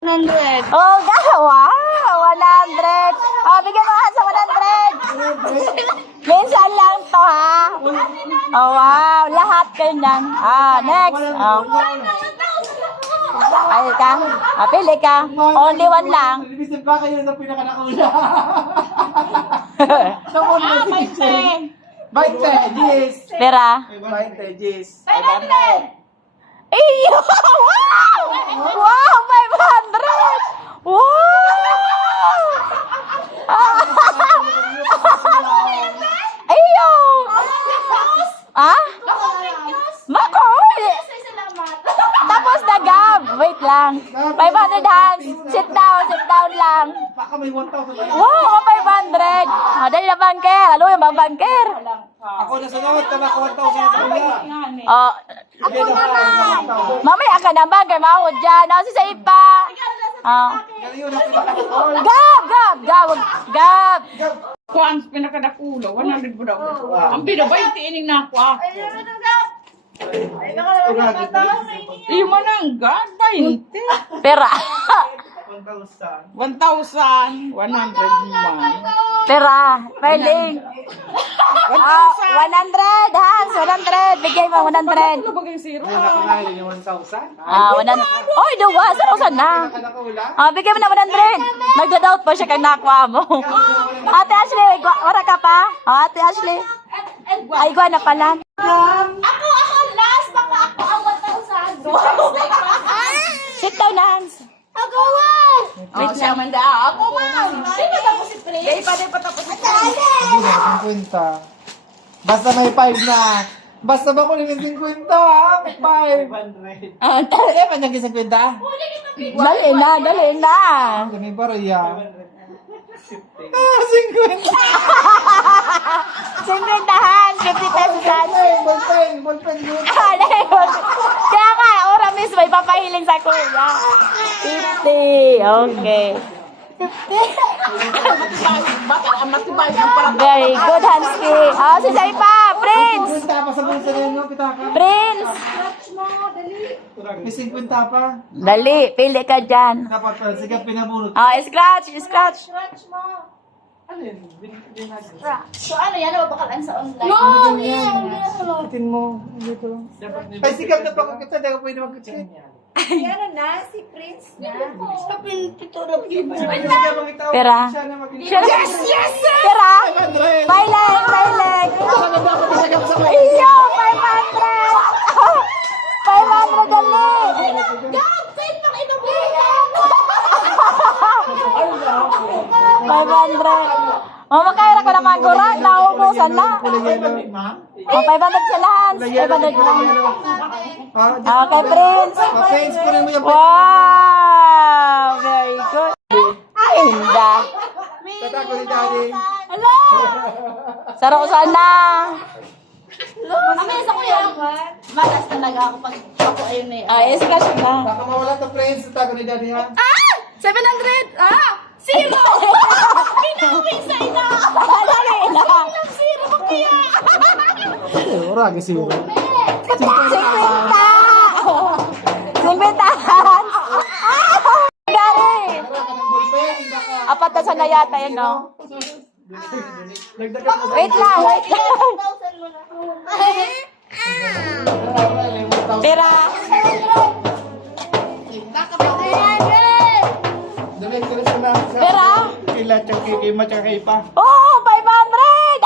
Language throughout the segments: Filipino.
100. Oh, wow! 100. Oh, bigyan mo sa 100. Minsan lang to, ha? Oh, wow. Lahat ganyan. Next. Oh. Ay ka. Pili ka. Only one lang. Lilisin pa kayo na pinakanakula. Nakunla si Kitchen. 20, yes. Pera. 20, yes. 500. Iyo! Wow! Wow! 500! Wow! Iyo! Ah? Mako! Tapos na gab. Wait lang. 500 hands. Sit down lang. Baka may 1,000. Wow! 500! Dali na banker. Ano yung mga banker? Ako na sunod, tala ko 1,000 sa kanya. Oh, Ako naman! mamaya ka na banker. Mahod dyan. Si Said pa. Oh. Ngayon na pinakanakula. Gab! Kuan pinakadakulo 100 po daw. Ang binabay tiining na ako. Iyo man ang God 20. Pera. 1,000. 1,100 man. Pera. Piling. 100 hands. 100. Bigay mo 100. Ano ba yung zero? Ngayon ako ngayon yung 1,000. 100. Oy, duwa. Sarusan na. Pinakanakula. Bigay mo na 100. Nagda-doubt pa siya kay nakuha mo. Ate Ashley, wala ka pa? Ate Ashley. Ay, gwa na pala. Ako last. Baka ako ang 1,000. Sit down, Hans. Agawan! Wait siya man da. Ako man. Sino tapos si Prince? Gay pa din patapos. Hindi na, 50. Basta may 5 na. Basta ba ko ng 50 ha? 5. Eh, pa naging 50? Dali na. May baroya. 50. 50 50 pesos, Hans. Ballpen yun. Kaya nga, ora mismo, ipapahiling sa kuya. 50. Okay. Bakit ang matibay ng parang Very good, Hansky. Si Sai pa. Prince. 50 pa sa bulsa na yun, no? Pitaka. Prince. May 50 pa. Dali, pili ka dyan. Dapat pa, sige, pinabunot. Scratch. Scratch mo. Ano yun? So ano yan? Bakalan sa online? No! Itin mo. Dito lang. Ay, sigaw na pa ko kita. Dahil pwede mag-kitchen. Ano na? Si Prince na? Sa pintura mo yun. Pera. Yes! Pera. 500! Pailing. Dapat isagap sa may. Iyo, 500. 500 dali. God! Sa'yo pang inubuhin! 500. Makakaira ko naman gura. Naubusan na. Ma'am? 500 sila, Hans. 500 lang. Okay, Prince. Pa-face ko rin mo yung Wow! Very good. Ay, hindi. Tatako ni Daddy. Sarusan na. Amazing ko yan. Malas talaga ako pag ako ayun na yun. Scratch na. Baka mawala to, friends. Tatako ni Daddy, ha? 700! Zero! Pinawin sa ina! Dali na. Zero ba kaya? Ora, kasi yun. 50. 50. Gari. Apat na sana yata yan, no? Wait lang. 1,000 mo na. Pera. Pera. Kila, tsaka kay Ima, tsaka kay Ipa. Oh, 500.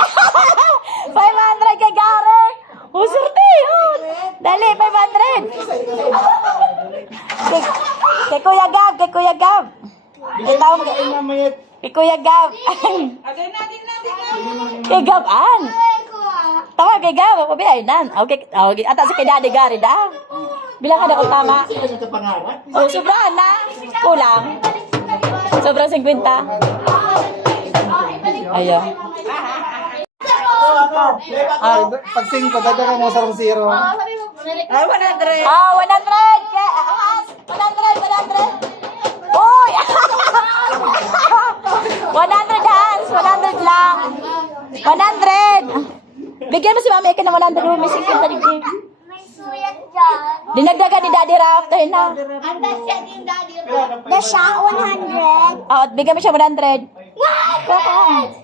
500 kay Gary. Surti yun. Dali, 500. Kay Kuya Gab. Itaw mo kay Kuya Gab. Kay Gab, an. Tawa kay Gab, pabihay nan. Okay, ata sa kay Daddy Gary daw. Bilang ka na kung tama. Oh, sobrahan na. Kulang. Sobrang 50. Ayan. Pag 5, dadagan mo sa 0. Ay 100. 100. 100. Uy! 100 hands. 100 lang. 100. Bigyan mo si Mami Eka ng 100. May 50 na rin. May suyat dyan. Dinagdagan ni Daddy Rap. Tayo na. Anda siya yung daddy. Na siya, 100. Oh, bigyan mo siya 100. 100!